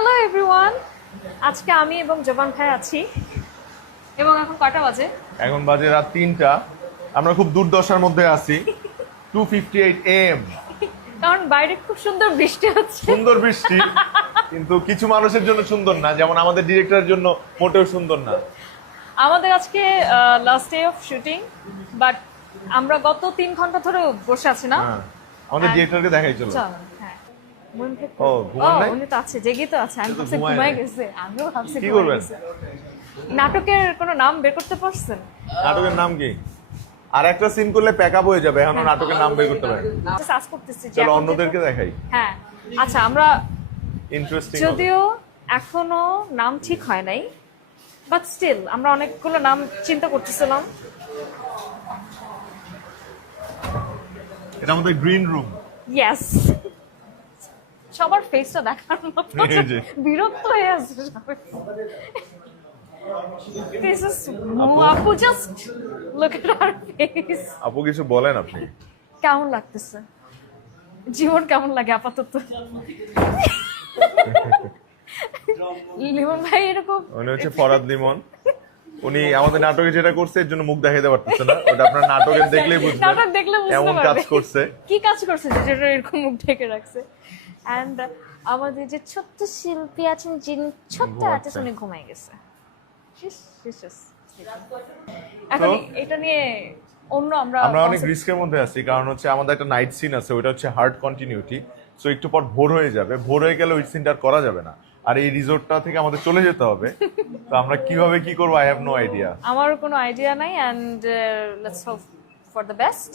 Hello everyone, আজকে আমি এবং জোবান ভাই আছি এবং এখন কটা বাজে? এখন বাজে রাত 3টা। আমরা খুব দুর্দশার মধ্যে আছি। 2:58 AM। কারণ বাইরে খুব সুন্দর বৃষ্টি হচ্ছে। সুন্দর বৃষ্টি, কিন্তু কিছু মানুষের জন্য সুন্দর না, যেমন আমাদের ডিরেক্টরের জন্য মোটেও সুন্দর না। আমাদের আজকে last day of shooting, but আমরা গত 3 ঘন্টা ধরে বসে আছি না। হ্যাঁ, আমাদের ডিরেক্টরকে দেখাই চলো। চল, হ্যাঁ। মন থেকে ও, ঘুমান নাই? উনি তো আছে, জেগে তো আছে। আমি সে তো ভাবছি ঘুমায় ঘুমায় নাই। গেছে, আমিও ভাবছি কি ঘুমায় করবেন? গেছে। নাটকের কোনো নাম বের করতে পারছেন? নাটকের নাম কি? আর একটা সিন করলে প্যাকআপ হয়ে যাবে, এখন নাটকের নাম বের করতে পারে। সার্চ করতেছি যে চলো এখন অন্যদেরকে দেখাই, হ্যাঁ, আচ্ছা। আমরা ইন্টারেস্টিং। যদিও এখনো নাম ঠিক হয় নাই, বাট স্টিল আমরা অনেকগুলো নাম চিন্তা করতেছিলাম। এটা আমাদের গ্রিন রুম। ইয়েস, সবার ফেসটা দেখার মতো এই যে। বিরক্ত হয়ে আছে সবাই। This is আপু, just look at our face. আপু কিছু বলেন আপনি। কেমন লাগতেছে? জীবন কেমন লাগে আপাতত? লিমন ভাই এরকম উনি হচ্ছে ফরাদ লিমন। উনি আমাদের নাটকে যেটা করছে এর জন্য মুখ দেখাইতে পারতেছে না, ওটা আপনার নাটকের দেখলেই বুঝবেন। নাটক দেখলে বুঝতে এমন কাজ পারবে করছে। কি কাজ করছে যেটা এরকম মুখ ঢেকে রাখছে। এন্ড আমাদের যে ছোট্ট শিল্পী আছেন, যিনি ছোট্ট ঘুমাচ্ছে। আর্টিস্ট, উনি ঘুমাই গেছে। এখন এটা নিয়ে অন্য আমরা আমরা অনেক রিস্কের মধ্যে আছি, কারণ হচ্ছে আমাদের একটা নাইট সিন আছে, ওইটা হচ্ছে হার্ড কন্টিনিউটি। সো একটু পর ভোর হয়ে যাবে, ভোর হয়ে গেলে ওই সিনটা আর করা যাবে না, আর এই রিসোর্টটা থেকে আমাদের চলে যেতে হবে। তো আমরা কিভাবে কি করবো, আই হ্যাভ নো আইডিয়া। আমার কোনো আইডিয়া নাই। And let's hope for the best.